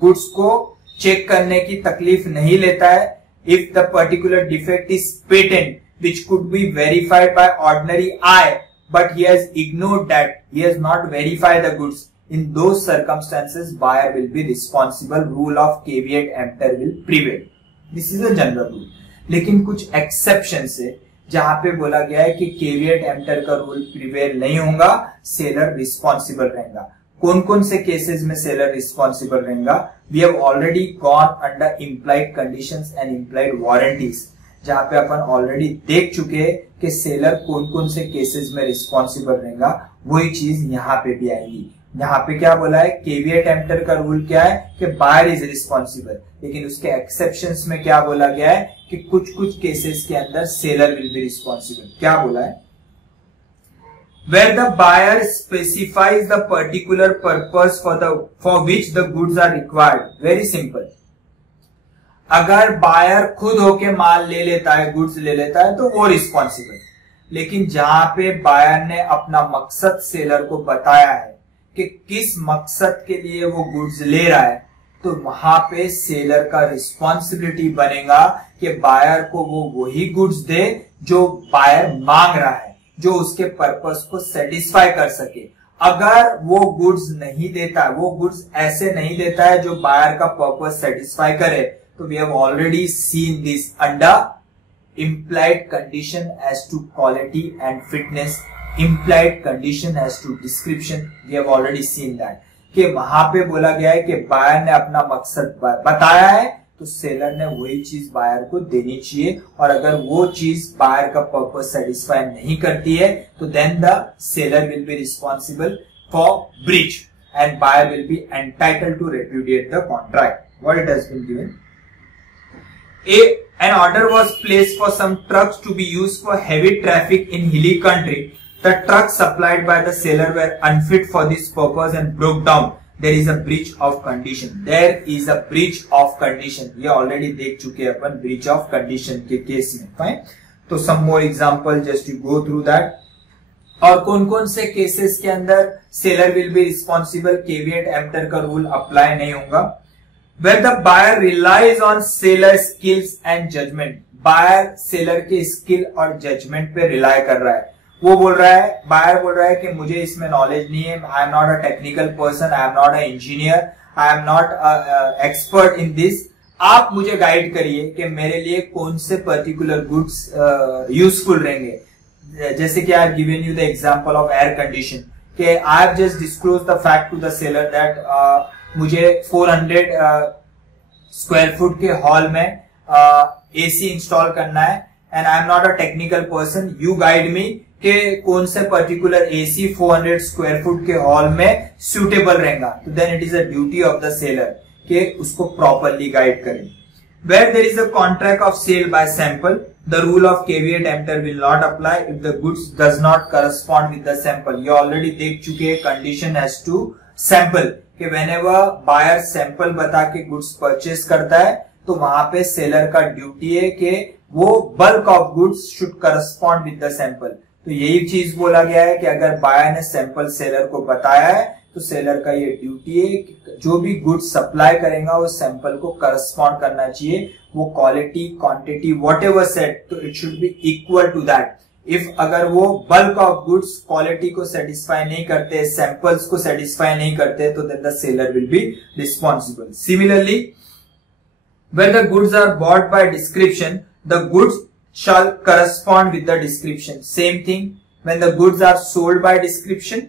गुड्स को चेक करने की तकलीफ नहीं लेता है। If the particular defect is patent which could be verified by ordinary eye but he has ignored that, he has not verified the goods, in those circumstances buyer will be responsible. Rule of caveat emptor will prevail. This is a general rule. लेकिन कुछ exception है जहां पे बोला गया है कि caveat emptor का रूल प्रिवेल नहीं होगा, सेलर रिस्पॉन्सिबल रहेगा। कौन कौन से केसेस में सेलर रिस्पॉन्सिबल रहेगा? We have already gone under implied conditions and implied warranties, जहां पे अपन ऑलरेडी देख चुके हैं कि सेलर कौन कौन से केसेस में रिस्पॉन्सिबल रहेगा। वही चीज यहाँ पे भी आएगी। यहाँ पे क्या बोला है? केविएट एम्प्टर का रूल क्या है कि बायर इज रिस्पॉन्सिबल, लेकिन उसके एक्सेप्शंस में क्या बोला गया है कि कुछ कुछ केसेस के अंदर सेलर विल बी रिस्पॉन्सिबल। क्या बोला है? Where the buyer specifies the particular purpose for which the goods are required. Very simple. अगर बायर खुद होके माल ले लेता है, गुड्स ले लेता है, तो वो रिस्पॉन्सिबल। लेकिन जहां पे बायर ने अपना मकसद सेलर को बताया है कि किस मकसद के लिए वो गुड्स ले रहा है, तो वहां पे सेलर का रिस्पॉन्सिबिलिटी बनेगा कि बायर को वो वही गुड्स दे जो बायर मांग रहा है, जो उसके पर्पस को सेटिस्फाई कर सके। अगर वो गुड्स नहीं देता, वो गुड्स ऐसे नहीं देता है जो बायर का पर्पस सेटिस्फाई करे, तो we have already seen this under implied condition as to quality and fitness, implied condition as to description. We have already seen that कि वहां पे बोला गया है कि बायर ने अपना मकसद बताया है तो सेलर ने वही चीज बायर को देनी चाहिए, और अगर वो चीज बायर का पर्पस सेटिस्फाई नहीं करती है तो then the seller will be responsible for breach and buyer will be entitled to repudiate the contract what it has been given. An order was placed for some trucks to be used for heavy traffic in hilly country. The trucks supplied by the seller were unfit for this purpose and broke down. There is a breach of condition. There is a breach of condition. ये already देख चुके हैं अपन breach of condition के case में. Fine. तो some more example just to go through that. और कौन कौन से केसेस के अंदर seller will be responsible, caveat emptor का रूल अप्लाई नहीं होगा. Where the buyer relies on seller skills and judgment. Buyer seller के स्किल और जजमेंट पे रिलाई कर रहा है. वो बोल रहा है, बायर बोल रहा है कि मुझे इसमें नॉलेज नहीं है, आई am not a technical person, I am not a engineer, I am not expert in this. आप मुझे गाइड करिए कि मेरे लिए कौन से पर्टिकुलर गुड्स यूजफुल रहेंगे. जैसे कि I have given you the example of air condition कि I have just disclose the fact to the seller that मुझे 400 स्क्वायर फुट के हॉल में एसी इंस्टॉल करना है and I am not a technical person. You guide me कि कौन से particular AC 400 square foot के हॉल में सुटेबल रहेगा. तो then it is a duty of the seller कि उसको प्रॉपरली गाइड करें. Where there is a contract of sale by sample, the rule of caveat emptor will not apply if the goods does not correspond with the sample. ये already देख चुके हैं condition has to sample कि whenever buyer sample बता के goods purchase करता है तो वहां पे seller का ड्यूटी है कि वो bulk of goods should correspond with the sample. तो यही चीज बोला गया है कि अगर buyer ने sample seller को बताया है तो सेलर का ये ड्यूटी है कि जो भी गुड सप्लाई करेगा वो सैंपल को करस्पॉन्ड करना चाहिए. वो क्वालिटी, क्वांटिटी, व्हाटएवर सेट, तो it should be equal to that. If अगर वो बल्क ऑफ गुड्स क्वालिटी को सेटिस्फाई नहीं करते, सैंपल्स को सेटिस्फाई नहीं करते, तो then the seller will be responsible. Similarly when the goods are bought by description, the goods shall correspond with the description. Same thing when the goods are sold by description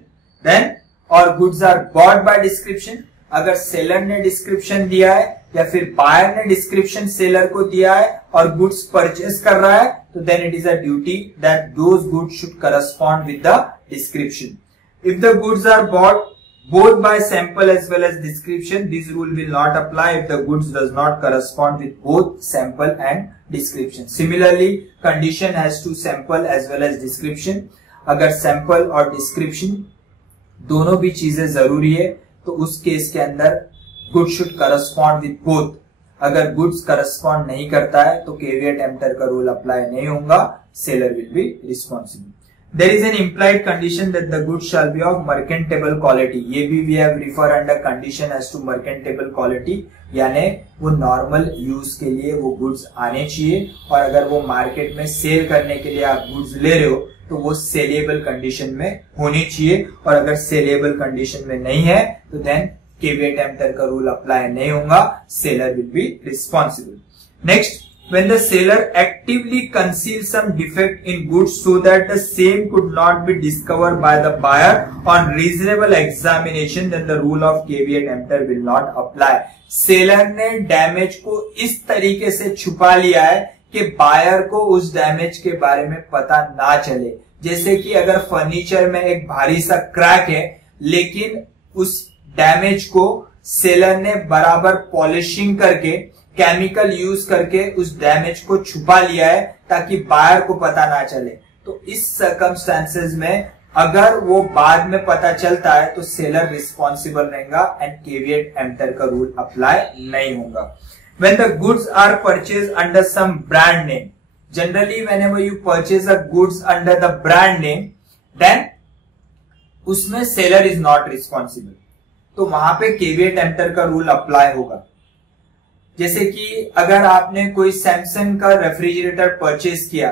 then और goods are bought by description. अगर seller ने description दिया है या फिर buyer ने description seller को दिया है और गुड्स परचेस कर रहा है तो then it is a duty that those goods should correspond with the description. If the goods are bought both by sample as well as description, this rule will not apply if the goods does not correspond with both sample and description. Similarly, condition has to sample as well as description. अगर sample और description दोनों भी चीजें जरूरी है तो उस case के अंदर good should correspond with both. अगर गुड्स करस्पॉन्ड नहीं करता है तो केविएट एम्प्टर का रूल अप्लाई नहीं होगा, seller will be responsible. There is an implied condition that the goods shall be of merchantable quality. ये भी we have refer under condition as to merchantable quality, यानी वो नॉर्मल यूज के लिए वो गुड्स आने चाहिए और अगर वो मार्केट में सेल करने के लिए आप गुड्स ले रहे हो तो वो सेलेबल कंडीशन में होनी चाहिए. और अगर सेलेबल कंडीशन में नहीं है तो देन केविएट एम्प्टर का रूल अप्लाई नहीं होगा, seller will be responsible. Next, when the seller actively conceals some defect in goods so that the same could not be discovered by the buyer on reasonable examination, then the rule of caveat emptor will not apply. Seller ने damage को इस तरीके से छुपा लिया है कि buyer को उस डैमेज के बारे में पता ना चले. जैसे कि अगर फर्नीचर में एक भारी सा क्रैक है लेकिन उस डैमेज को सेलर ने बराबर पॉलिशिंग करके, केमिकल यूज करके उस डैमेज को छुपा लिया है ताकि बायर को पता ना चले. तो इस सर्कमस्टेंसेस में अगर वो बाद में पता चलता है तो सेलर रिस्पॉन्सिबल रहेगा एंड केविएट एम्प्टर का रूल अप्लाई नहीं होगा. When the goods are purchased under some brand name, generally whenever you purchase a goods under the brand name, then उसमें seller is not responsible. तो वहां पे caveat emptor का rule apply होगा. जैसे कि अगर आपने कोई सैमसंग का रेफ्रिजरेटर परचेज किया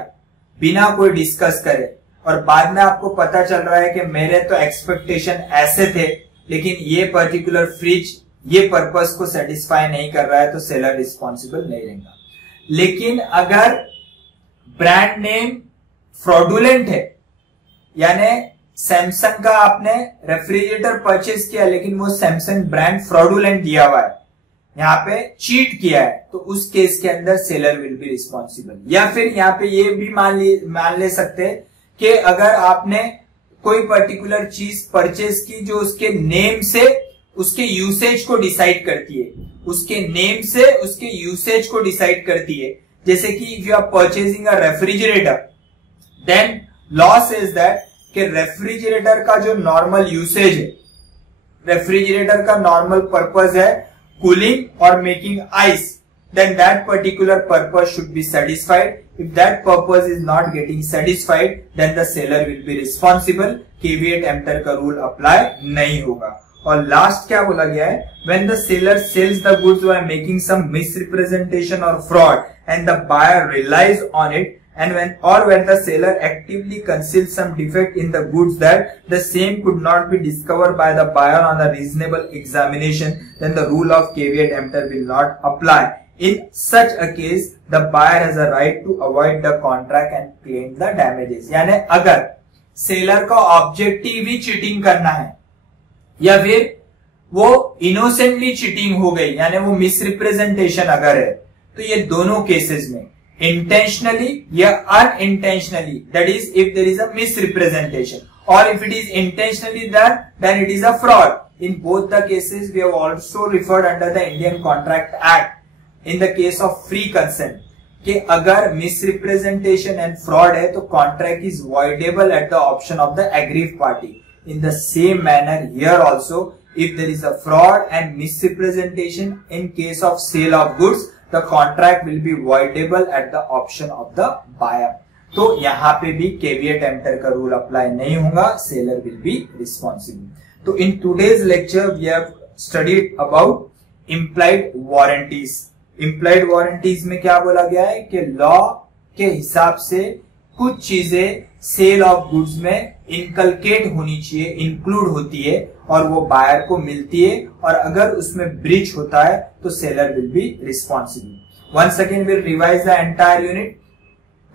बिना कोई डिस्कस करे और बाद में आपको पता चल रहा है कि मेरे तो एक्सपेक्टेशन ऐसे थे लेकिन ये पर्टिकुलर फ्रिज ये पर्पस को सेटिस्फाई नहीं कर रहा है तो सेलर रिस्पॉन्सिबल नहीं रहेगा. लेकिन अगर ब्रांड नेम फ्रॉडुलेंट है, यानी सैमसंग का आपने रेफ्रिजरेटर परचेज किया लेकिन वो सैमसंग ब्रांड फ्रॉडुलेंट दिया हुआ है, यहाँ पे चीट किया है, तो उस केस के अंदर सेलर विल बी रिस्पॉन्सिबल. या फिर यहाँ पे ये भी मान ले सकते हैं कि अगर आपने कोई पर्टिकुलर चीज परचेज की जो उसके नेम से उसके यूसेज को डिसाइड करती है, उसके नेम से उसके यूसेज को डिसाइड करती है। जैसे कि if you are purchasing a refrigerator, then law says that कि रेफ्रिजरेटर का जो नॉर्मल यूसेज है, रेफ्रिजरेटर का नॉर्मल पर्पज है कूलिंग और making ice, then that particular purpose should be satisfied. If that purpose is not getting satisfied, then the seller will be responsible. Caveat emptor का rule apply नहीं होगा। और last क्या बोला गया है, when the seller sells the goods by making some misrepresentation or fraud and the buyer relies on it, and when the seller actively conceals some defect in the goods that the same could not be discovered by the buyer on a reasonable examination, then the rule of caveat emptor will not apply. In such a case, the buyer has a right to avoid the contract and claim the damages. यानी अगर seller का objective ही cheating करना है या फिर वो innocently cheating हो गई, यानी वो मिसरिप्रेजेंटेशन अगर है, तो ये दोनों केसेस में इंटेंशनली या unintentionally, that is if there is a misrepresentation, और if it is intentionally done, then it is a fraud. In both the cases, we have also referred under the Indian Contract Act. In the case of free consent, कि अगर misrepresentation and fraud है तो contract is voidable at the option of the aggrieved party. In the same manner here also, if there is a fraud and misrepresentation in case of sale of goods, the contract will be voidable at the option of the buyer. तो यहाँ पे भी caveat emptor का rule apply नहीं होगा, seller will be responsible. तो in today's lecture we have studied about implied warranties. Implied warranties में क्या बोला गया है कि लॉ के हिसाब से कुछ चीजें सेल ऑफ गुड्स में इनकलकेट होनी चाहिए, इंक्लूड होती है और वो बायर को मिलती है, और अगर उसमें ब्रीच होता है तो seller will be responsible. Once again will revise the entire unit.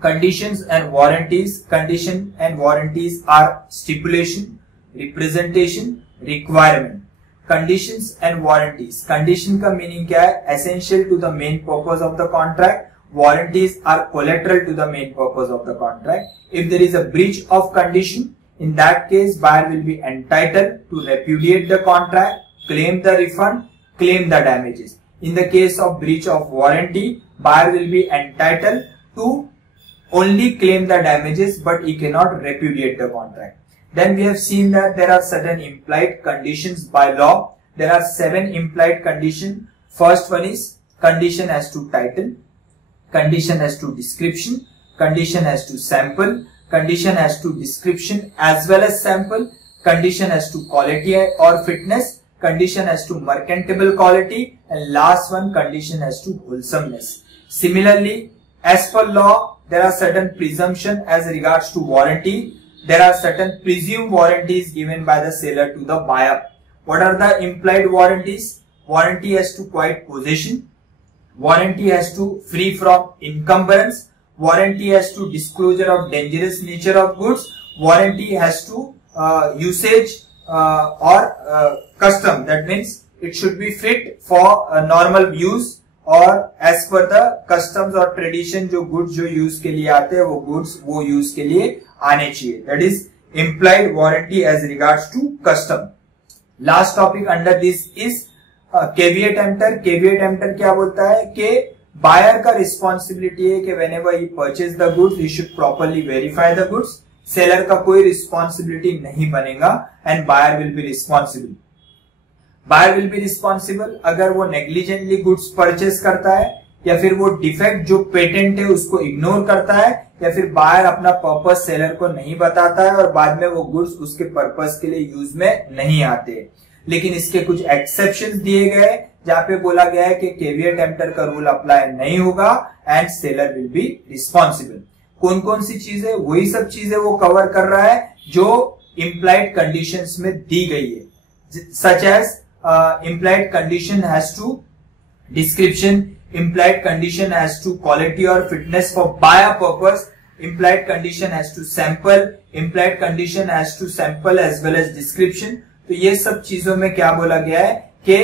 Conditions and warranties. Condition and warranties are stipulation, representation, requirement. Conditions and warranties. Condition का मीनिंग क्या है, essential to the main purpose of the contract. Warranties are collateral to the main purpose of the contract. If there is a breach of condition, in that case buyer will be entitled to repudiate the contract, claim the refund, claim the damages. In the case of breach of warranty, buyer will be entitled to only claim the damages, but he cannot repudiate the contract. Then we have seen that there are certain implied conditions by law. There are 7 implied conditions. First one is condition as to title, condition as to description, condition as to sample, condition as to description as well as sample, condition as to quality or fitness, condition as to merchantable quality, and last one, condition as to wholesomeness. Similarly, as per law, there are certain presumption as regards to warranty. There are certain presumed warranties given by the seller to the buyer. What are the implied warranties? Warranty as to quiet possession, warranty as to free from encumbrance, warranty as to disclosure of dangerous nature of goods, warranty as to usage or custom. That means it should be fit for normal use, और as per the customs और tradition जो goods जो use के लिए आते हैं वो goods वो यूज के लिए आने चाहिए. That is implied warranty as regards to custom. Last topic under this is caveat emptor. Caveat emptor क्या बोलता है कि बायर का रिस्पॉन्सिबिलिटी है कि whenever he purchase the goods he should properly verify the goods. Seller का कोई responsibility नहीं बनेगा and buyer will be responsible. Buyer will be responsible अगर वो नेग्लिजेंटली गुड्स परचेस करता है, या फिर वो डिफेक्ट जो पेटेंट है उसको इग्नोर करता है, या फिर बायर अपना पर्पस सेलर को नहीं बताता है और बाद में वो गुड्स उसके पर्पस के लिए यूज में नहीं आते. लेकिन इसके कुछ एक्सेप्शंस दिए गए जहां पे बोला गया है कि केविएट एम्प्टर का रूल अप्लाई नहीं होगा and seller will be responsible. कौन कौन सी चीजें, वही सब चीजें वो कवर कर रहा है जो इम्प्लाइड कंडीशंस में दी गई है. Such as implied condition has to description, implied condition has to quality or fitness for buyer purpose, implied condition has to sample, implied condition has to sample as well as description. तो ये सब चीजों में क्या बोला गया है कि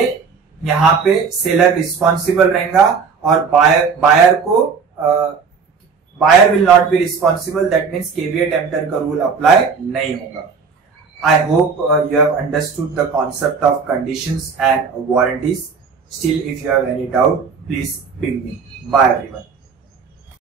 यहाँ पे सेलर रिस्पॉन्सिबल रहेगा और buyer will not be responsible. That means caveat emptor का रूल अप्लाई नहीं होगा. I hope you have understood the concept of conditions and warranties. Still, if you have any doubt, please ping me. Bye everyone.